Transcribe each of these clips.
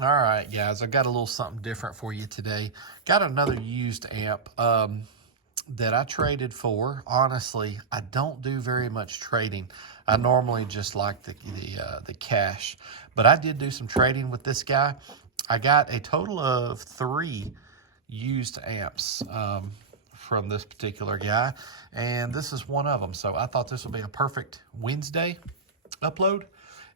All right, guys, I got a little something different for you today. Got another used amp that I traded for. Honestly, I don't do very much trading. I normally just like the cash, but I did do some trading with this guy. I got a total of 3 used amps from this particular guy, and this is one of them. So I thought this would be a perfect Wednesday upload.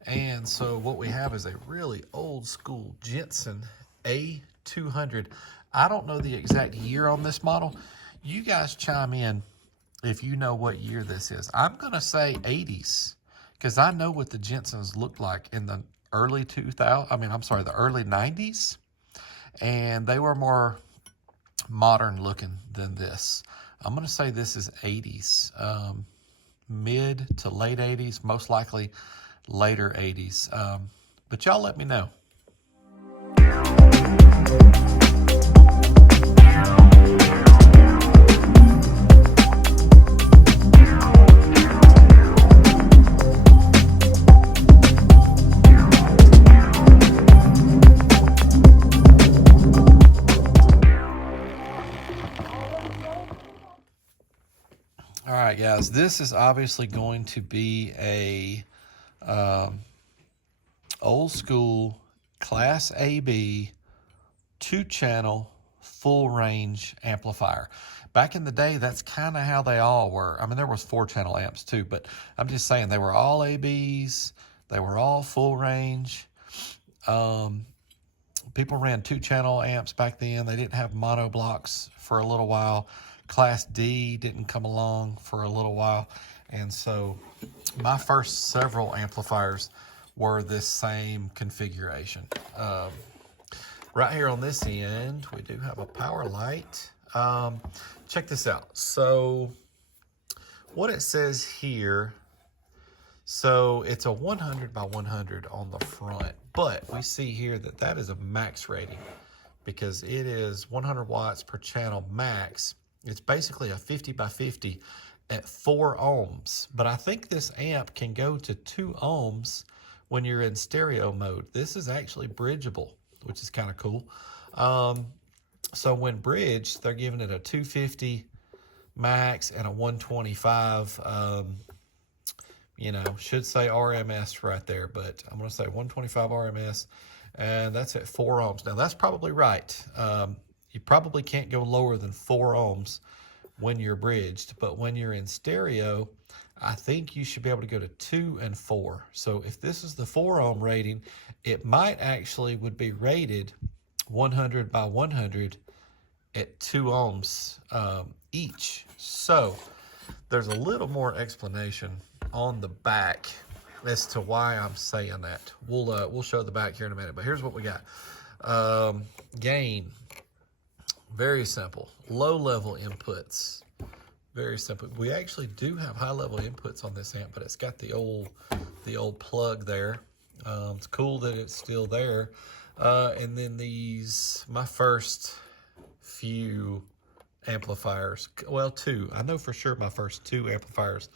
And so what we have is a really old school Jensen A-200. I don't know the exact year on this model. You guys chime in if you know what year this is. I'm going to say 80s because I know what the Jensens looked like in the early 2000s. The early 90s. And they were more modern looking than this. I'm going to say this is 80s, mid to late 80s, most likely later 80s. But y'all let me know. All right, guys, this is obviously going to be a old school Class AB 2-channel full range amplifier. Back in the day, that's kind of how they all were. I mean, there was 4-channel amps too, but I'm just saying they were all ABs. They were all full range. People ran 2-channel amps back then. They didn't have mono blocks for a little while. Class D didn't come along for a little while. And so my first several amplifiers were this same configuration. Right here on this end, we do have a power light. Check this out. So what it says here, so it's a 100 by 100 on the front, but we see here that that is a max rating because it is 100 watts per channel max. It's basically a 50 by 50 at 4 ohms, but I think this amp can go to 2 ohms when you're in stereo mode. This is actually bridgeable, which is kind of cool. So when bridged, they're giving it a 250 max and a 125. Should say RMS right there, but I'm going to say 125 RMS, and that's at 4 ohms. Now, that's probably right. You probably can't go lower than 4 ohms when you're bridged, but when you're in stereo, I think you should be able to go to 2 and 4. So if this is the 4 ohm rating, it might actually would be rated 100 by 100 at 2 ohms each. So there's a little more explanation on the back as to why I'm saying that. We'll show the back here in a minute, but here's what we got. Gain, very simple. Low level inputs, very simple. We actually do have high level inputs on this amp, but it's got the old plug there. It's cool that it's still there. And then my first few amplifiers, well, 2. I know for sure my first 2 amplifiers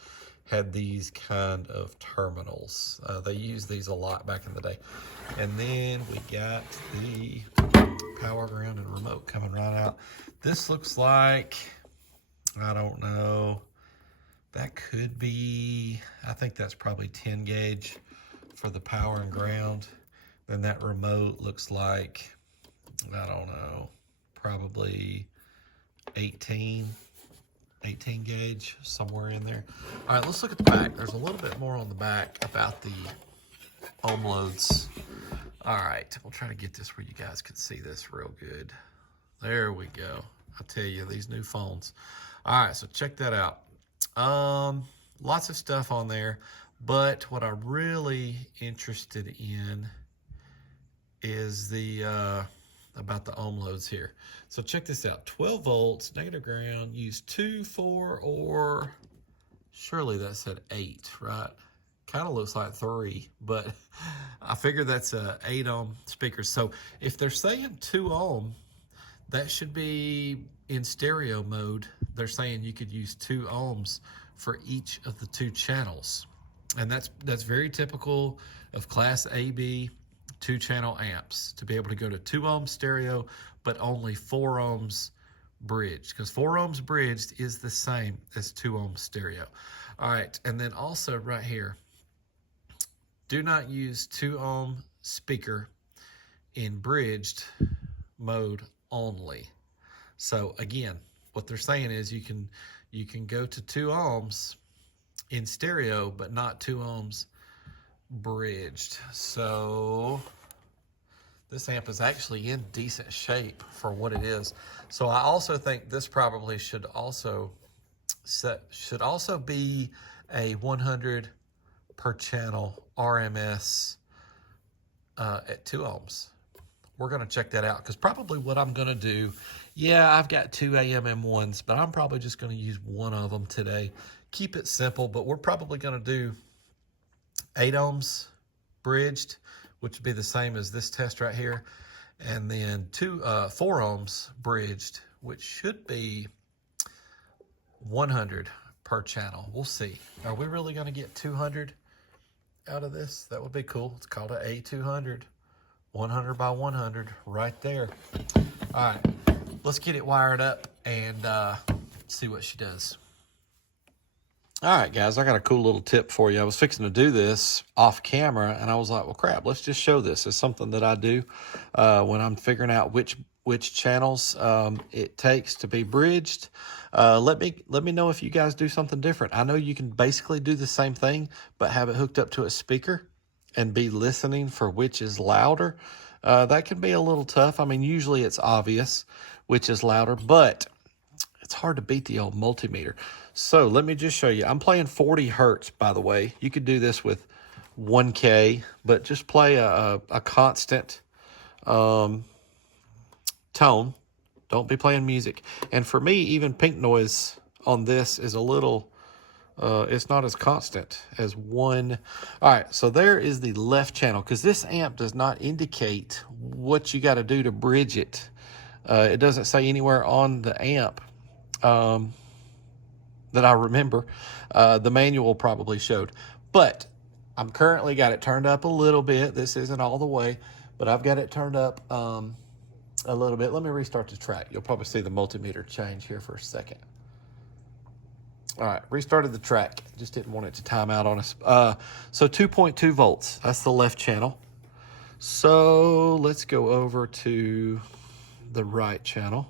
had these kind of terminals. They used these a lot back in the day. And then we got the power, ground, and remote coming right out. This looks like, I don't know, that could be, I think that's probably 10 gauge for the power and ground. Then that remote looks like, I don't know, probably 18 gauge, somewhere in there. All right, let's look at the back. There's a little bit more on the back about the ohm loads. All right, we'll try to get this where you guys can see this real good. There we go. I tell you, these new phones. All right, so check that out. Lots of stuff on there, but what I'm really interested in is the about the ohm loads here. So check this out. 12 volts, negative ground, use 2, 4, or surely that said 8, right? Kind of looks like 3, but I figure that's a 8 ohm speaker. So if they're saying 2 ohm, that should be in stereo mode. They're saying you could use 2 ohms for each of the 2 channels. And that's very typical of Class AB 2-channel amps to be able to go to 2 ohm stereo, but only 4 ohms bridged, because 4 ohms bridged is the same as 2 ohm stereo. All right, and then also right here, do not use 2 ohm speaker in bridged mode only. So again, what they're saying is you can go to 2 ohms in stereo, but not 2 ohms bridged. So this amp is actually in decent shape for what it is. So I also think this probably should also be a 100 per channel RMS at 2 ohms. We're going to check that out, because probably what I'm going to do, yeah, I've got 2 AMM1s, but I'm probably just going to use one of them today. Keep it simple, but we're probably going to do 8 ohms bridged, which would be the same as this test right here, and then 4 ohms bridged, which should be 100 per channel. We'll see. Are we really going to get 200 out of this? That would be cool. It's called an A-200. 100 by 100 right there. All right, let's get it wired up and see what she does. All right, guys, I got a cool little tip for you. I was fixing to do this off camera, and I was like, well, crap, let's just show this. It's something that I do when I'm figuring out which channels it takes to be bridged. Let me know if you guys do something different. I know you can basically do the same thing, but have it hooked up to a speaker and be listening for which is louder. That can be a little tough. I mean, usually it's obvious which is louder, but it's hard to beat the old multimeter. So let me just show you. I'm playing 40 hertz, by the way. You could do this with 1K, but just play a constant tone. Don't be playing music. And for me, even pink noise on this is a little... it's not as constant as 1. All right, so there is the left channel, because this amp does not indicate what you got to do to bridge it. It doesn't say anywhere on the amp that I remember. The manual probably showed. But I'm currently got it turned up a little bit. This isn't all the way, but I've got it turned up a little bit. Let me restart the track. You'll probably see the multimeter change here for a second. All right, restarted the track. Just didn't want it to time out on us. So 2.2 volts, that's the left channel. So let's go over to the right channel.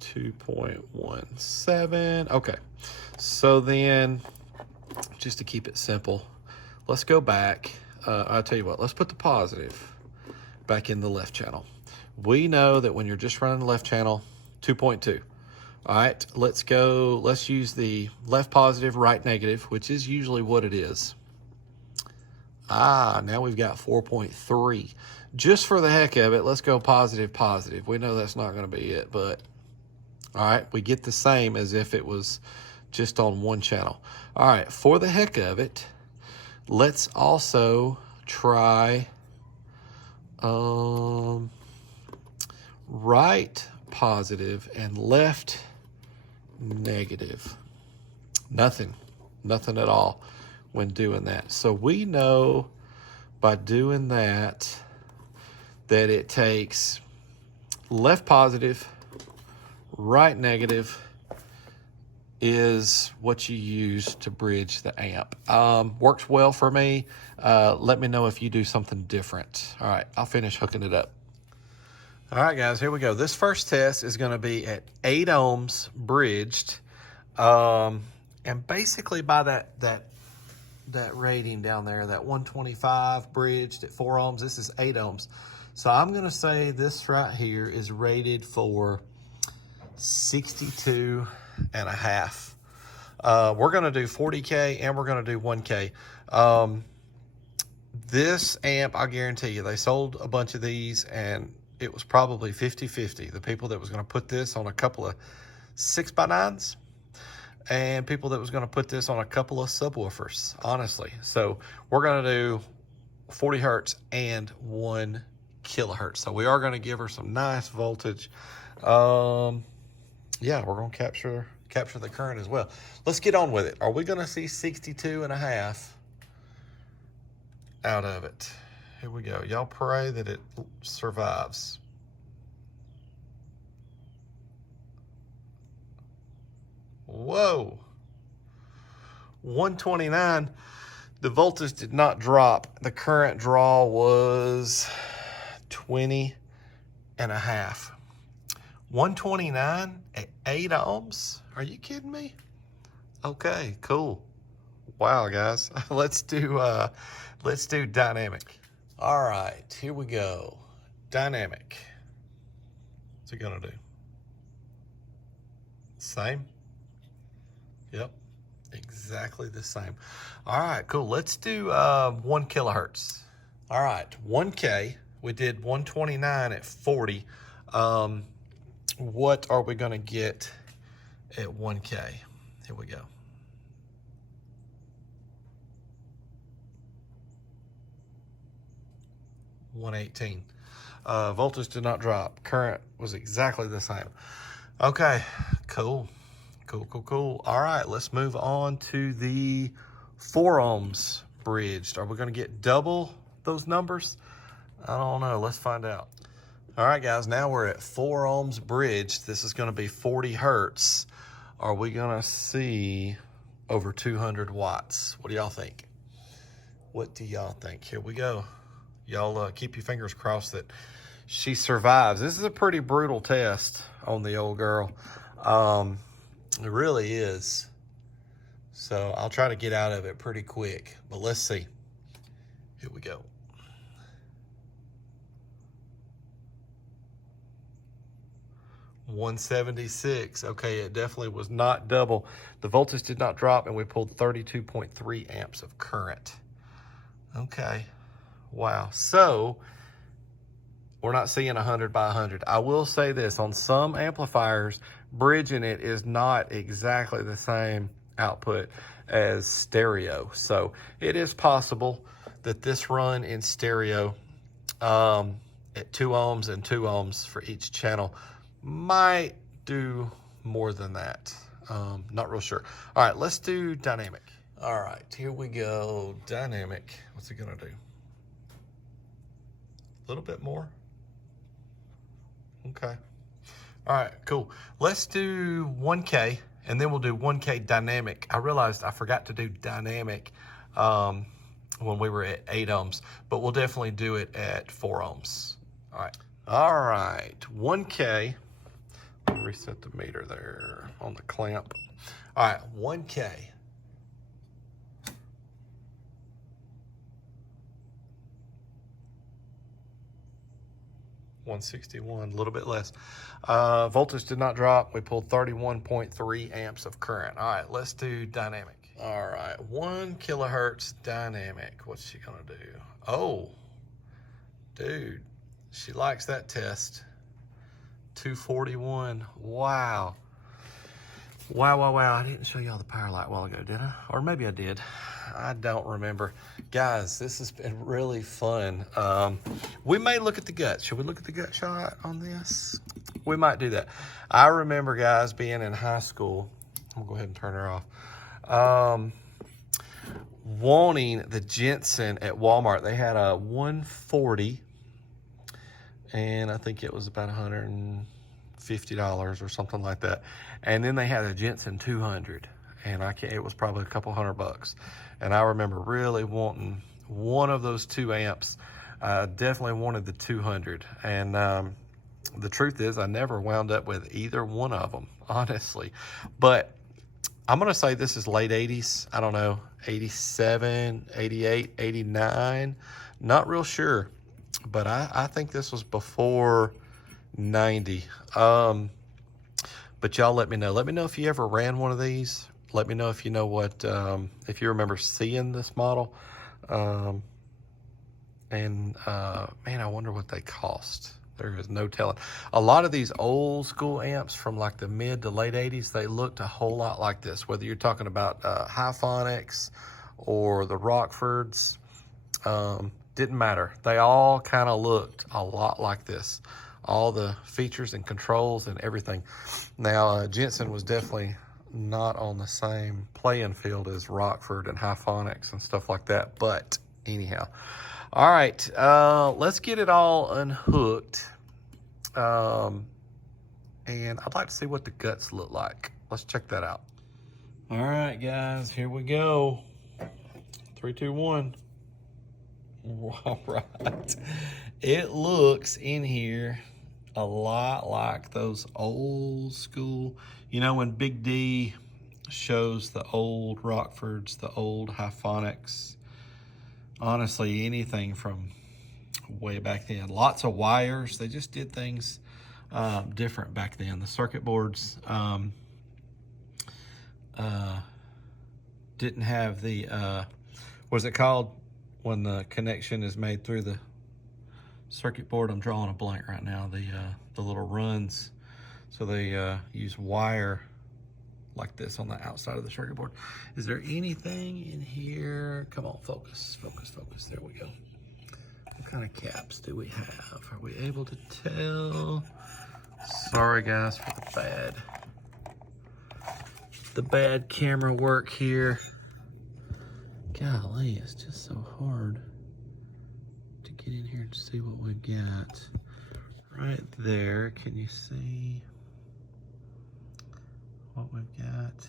.17. Okay, so then just to keep it simple, let's go back. I'll tell you what, let's put the positive back in the left channel. We know that when you're just running the left channel, 2.2. All right, let's use the left positive, right negative, which is usually what it is. Now we've got 4.3. Just for the heck of it, let's go positive, positive. We know that's not going to be it, but all right, we get the same as if it was just on one channel. All right, for the heck of it, let's also try right positive and left negative. Nothing at all when doing that. So we know by doing that it takes left positive, right negative is what you use to bridge the amp. Works well for me. Let me know if you do something different. All right, I'll finish hooking it up. All right, guys, here we go. This first test is going to be at 8 ohms bridged. And basically by that rating down there, that 125 bridged at 4 ohms, this is 8 ohms. So I'm going to say this right here is rated for 62 and a half. We're going to do 40K and we're going to do 1K. This amp, I guarantee you, they sold a bunch of these and it was probably 50-50. The people that was going to put this on a couple of 6x9s and people that was going to put this on a couple of subwoofers, honestly. So we're going to do 40 hertz and 1 kilohertz. So we are going to give her some nice voltage. Yeah, we're going to capture capture the current as well. Let's get on with it. Are we gonna see 62.5 out of it? Here we go. Y'all pray that it survives. Whoa. 129. The voltage did not drop. The current draw was 20.5. 129 at 8 ohms? Are you kidding me? Okay, cool. Wow, guys. Let's do dynamic. All right, here we go. Dynamic. What's it gonna do? Same? Yep, exactly the same. All right, cool. Let's do 1 kilohertz. All right, 1K. We did 129 at 40. What are we gonna get at 1K? Here we go. $118. Voltage did not drop. Current was exactly the same. Okay, cool. Cool. All right, let's move on to the 4 ohms bridged. Are we gonna get double those numbers? I don't know, let's find out. All right, guys, now we're at 4 ohms bridged. This is gonna be 40 hertz. Are we gonna see over 200 watts? What do y'all think? What do y'all think? Here we go. Y'all keep your fingers crossed that she survives. This is a pretty brutal test on the old girl. It really is. So I'll try to get out of it pretty quick, but let's see. Here we go. $176. Okay, it definitely was not double. The voltage did not drop, and we pulled 32.3 amps of current. Okay. Wow. So we're not seeing 100 by 100. I will say this, on some amplifiers, bridging it is not exactly the same output as stereo. So it is possible that this run in stereo at 2 ohms and 2 ohms for each channel might do more than that. Not real sure. All right, let's do dynamic. All right, here we go. Dynamic. What's it gonna do? A little bit more. Okay. All right, cool. Let's do 1K, and then we'll do 1K dynamic. I realized I forgot to do dynamic when we were at 8 ohms, but we'll definitely do it at 4 ohms. All right, 1K. Let me reset the meter there on the clamp. All right, 1K. $161, a little bit less. Voltage did not drop. We pulled 31.3 amps of current. All right, let's do dynamic. All right, 1 kilohertz dynamic. What's she gonna do? Oh, dude, she likes that test. 241, wow. Wow. I didn't show y'all the power light a while ago, did I? Or maybe I did. I don't remember. Guys, this has been really fun. We may look at the gut. Should we look at the gut shot on this? We might do that. I remember, guys, being in high school. I'm gonna go ahead and turn her off. Wanting the Jensen at Walmart. They had a 140, and I think it was about $150 or something like that. And then they had a Jensen 200, and it was probably a couple $100. And I remember really wanting one of those 2 amps. I definitely wanted the 200. And the truth is, I never wound up with either one of them, honestly. But I'm gonna say this is late 80s. I don't know, 87, 88, 89. Not real sure, but I think this was before 90. But y'all let me know. Let me know if you ever ran one of these. Let me know if you know what, if you remember seeing this model. Man, I wonder what they cost. There is no telling. A lot of these old school amps from like the mid to late 80s, they looked a whole lot like this. Whether you're talking about Hyphonics or the Rockfords, didn't matter. They all kind of looked a lot like this. All the features and controls and everything. Now, Jensen was definitely not on the same playing field as Rockford and Hyphonics and stuff like that. But anyhow, all right, let's get it all unhooked. And I'd like to see what the guts look like. Let's check that out. All right, guys, here we go. 3, 2, 1. All right. It looks in here a lot like those old school, you know, when Big D shows the old Rockfords, the old Hyphonics, honestly, anything from way back then. Lots of wires. They just did things different back then. The circuit boards didn't have the, what is it called when the connection is made through the circuit board? I'm drawing a blank right now. The little runs. So they use wire like this on the outside of the circuit board. Is there anything in here? Come on, focus, focus, focus. There we go. What kind of caps do we have? Are we able to tell? Sorry guys for the bad camera work here. Golly, it's just so hard to get in here and see what we've got. Right there, can you see what we've got?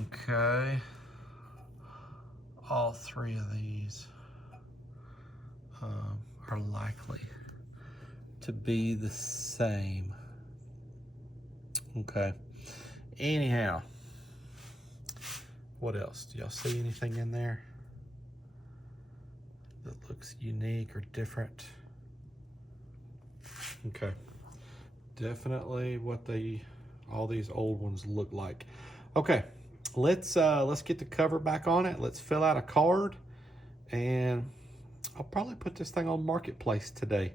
Okay, all 3 of these are likely to be the same. Okay, anyhow, what else? Do y'all see anything in there that looks unique or different? Okay, definitely what all these old ones look like. Okay, let's get the cover back on it. Let's fill out a card, and I'll probably put this thing on Marketplace today.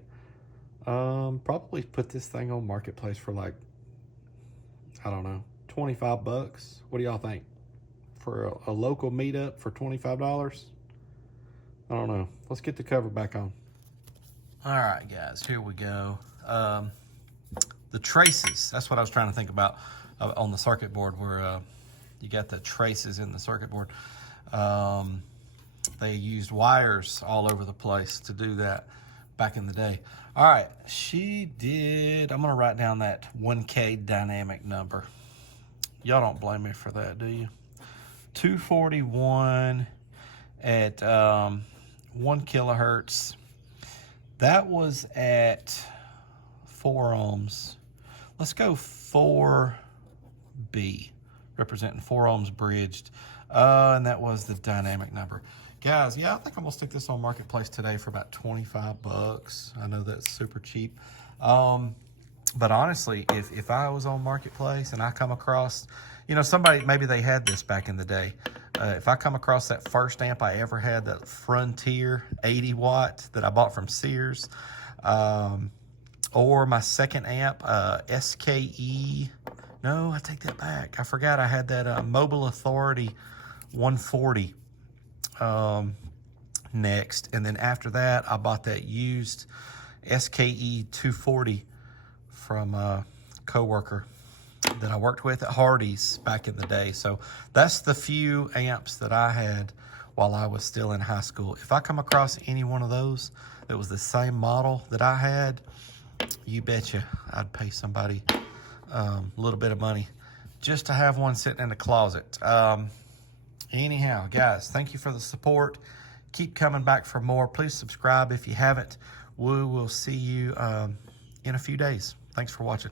Probably put this thing on Marketplace for like, I don't know, 25 bucks. What do y'all think? For a local meetup for $25? I don't know. Let's get the cover back on. All right, guys, here we go. The traces, that's what I was trying to think about on the circuit board, where you got the traces in the circuit board. They used wires all over the place to do that back in the day. All right, she did, I'm gonna write down that 1K dynamic number. Y'all don't blame me for that, do you? 241 at 1 kilohertz. That was at 4 ohms. Let's go 4B, representing 4 ohms bridged. And that was the dynamic number. Guys, yeah, I think I'm gonna stick this on Marketplace today for about 25 bucks. I know that's super cheap. But honestly, if I was on Marketplace and I come across, you know, somebody, maybe they had this back in the day. If I come across that first amp I ever had, that Frontier 80 watt that I bought from Sears, or my second amp, SKE, no, I take that back. I forgot I had that Mobile Authority 140 next. And then after that, I bought that used SKE 240 from a coworker that I worked with at Hardee's back in the day. So that's the few amps that I had while I was still in high school. If I come across any one of those that was the same model that I had, you betcha I'd pay somebody a little bit of money just to have one sitting in the closet. Anyhow, guys, thank you for the support. Keep coming back for more. Please subscribe if you haven't. We will see you in a few days. Thanks for watching.